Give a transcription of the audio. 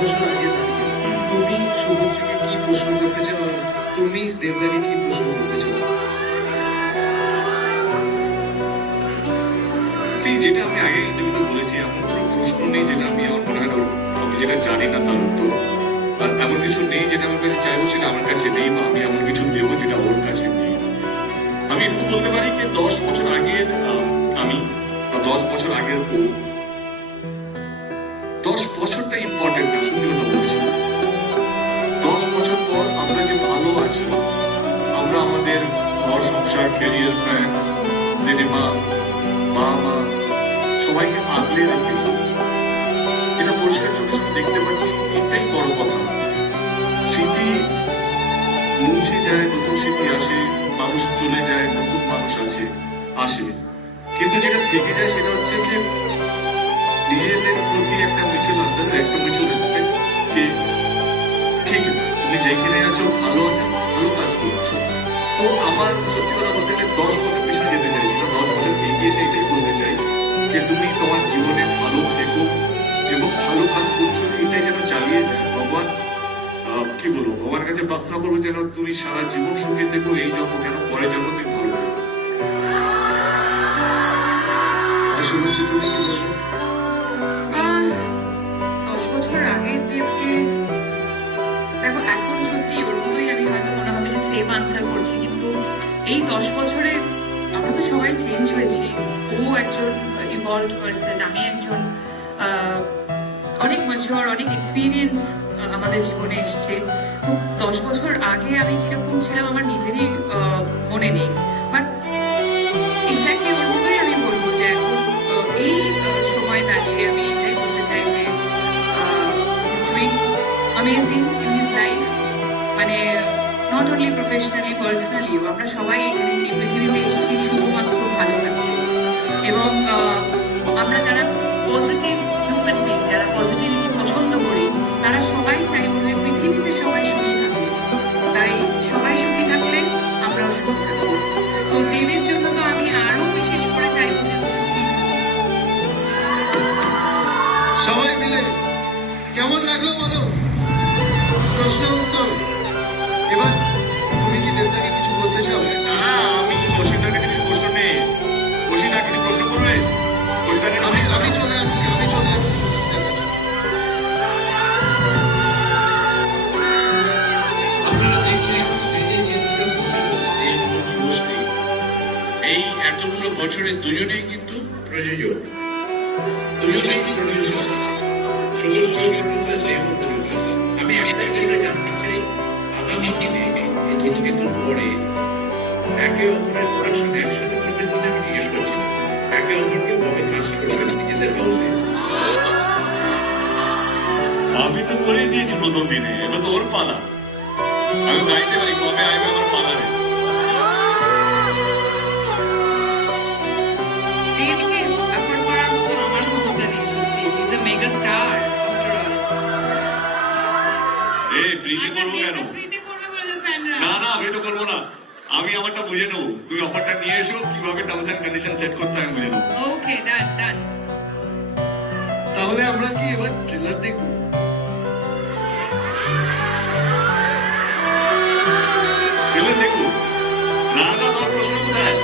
বছর আগে দাঁড়িয়ে তুমি শুভশ্রীকে কি প্রশ্ন করতে চাও আর তুমি দেবদাকে কি প্রশ্ন করতে চাও? যেটা আমি আগে ইন্টারভিউতে বলেছি, এমন কোনো প্রশ্ন নেই যেটা আমি আমার মনে হয় আমি যেটা জানি না তার উত্তর, আর এমন কিছু নেই যেটা আমার কাছে চাইবো সেটা আমার কাছে নেই, বা আমি এমন কিছু দেবো যেটা ওর কাছে নেই। আমি এটুকু বলতে পারি যে 10 বছর আগের আমি বা 10 বছর আগের ও, 10 বছরটা ইম্পর্টেন্ট না, সত্যি কথা বলছি। 10 বছর পর আমরা যে ভালো আছি, আমরা আমাদের ঘর সংসার, ক্যারিয়ার, ফ্রেন্ডস, সিনেমা, বাবা মা সবাইকে আগলে রেখেছি, এটা পরিষ্কার চোখের সামনে দেখতে পাচ্ছি, এটাই বড় কথা। স্মৃতি মুছে যায়, নতুন স্মৃতি আসে, মানুষ চলে যায়, নতুন মানুষ আসে, কিন্তু যেটা থেকে যায় সেটা হচ্ছে কি নিজেদের প্রতি একটা মিউচুয়াল আন্ডার, একটা মিউচুয়াল রেসপেক্ট, যে ঠিক তুমি যেখানে আছো ভালো আছো, ভালো কাজ করছো। তো আমার সত্যি কথা বলতে গেলে 10 বছর পিছনে যেতে চাইছি না, 10 বছর এগিয়ে এসে এটাই বলতে চাই যে তুমি তোমার জীবনে ভালো থেকো এবং ভালো কাজ করছো, এটাই যেন চালিয়ে যায়। ভগবান কি বলবো, ভগবানের কাছে প্রার্থনা করবো যেন তুমি সারা জীবন সুখে থেকো, এই জন্ম কেন পরের জন্ম তুমি ভালো থেকো। আর শুভশ্রী তুমি কি বলবো? 10 বছর আগের দেবকে দেখো, এখন সত্যি ওর মতোই আমি হয়তো মনে হবে যে সেম আনসার করছি, কিন্তু এই 10 বছরে আমরা তো সবাই চেঞ্জ হয়েছি। ও একজন ইভলভড পার্সন, আমি একজন অনেক ম্যাচিওর, অনেক এক্সপিরিয়েন্স আমাদের জীবনে এসছে। তো 10 বছর আগে আমি কিরকম ছিলাম আমার নিজেরই মনে নেই, বাট এক্স্যাক্টলি ওর মতোই আমি বলবো যে এখন এই সময় দাঁড়িয়ে আমি এটাই বলতে চাই যে is doing amazing in his life. মানে নট অনলি প্রফেশনালি, পার্সোনালিও আমরা সবাই এখানে এই পৃথিবীতে এসেছি শুধুমাত্র ভালো থাকতে, এবং আমরা যারা পজিটিভ হিউম্যান বিং, যারা পজিটিভিটি পছন্দ করি, তারা সবাই চাইবো যে পৃথিবীতে সবাই সুখী থাকুক। তাই সবাই সুখী থাকলে আমরাও সুখী থাকবো। সো দেবের জন্য তো আমি আরো বিশেষ করে চাইবো যে ও সুখী থাকুক। সবাই মিলে কেমন লাগলো বলো? প্রশ্ন উত্তর। এবার তুমি কি দেবদাকে কিছু বলতে চাও? আমি বসিদাকে কিছু প্রশ্ন নেই, বসিদা কিছু প্রশ্ন করবে? আমি চলে আসছি। আপনারা দেখছেন স্টেজে যে দুটো বসে এই শুভশ্রী, এই এতগুলো বছরের দুজনেই কিন্তু প্রযোজক, দুজনেই প্রডিউসার। শুভশ্রী প্রডিউসার। আমি একটা জায়গা জানতে চাই, আগামী দিনে এই দুটো কিন্তু পরে একে অপরের প্রোডাকশন একসাথে করবেন বলে আমি জিজ্ঞেস করছিলাম, একে অপরকে কবে কাস্ট করবেন নিজেদের হাউসে? আমি তো করেই দিয়েছি প্রথম দিনে, এবার তো ওর পালা। আমি গাইতে পারি, কবে আসবে আমার পালারে? দেবকে অ্যাফোর্ড করার মতো আমার ক্ষমতা নেই, সত্যি he is a mega star after all. ফ্রিতে করবো কেন? ফ্রিতে করবে বলে ফ্যানরা। না আমি তো করবো না, আমি আমারটা বুঝে নেবো। তুমি অফারটা নিয়ে এসো, কিভাবে টার্মস এন্ড কন্ডিশন সেট করতে হয় আমি বুঝে নেবো। ওকে, ডান। তাহলে আমরা কি এবার ট্রেলার দেখবো? দেখুন, রানা তোমার প্রশ্ন কোথায়?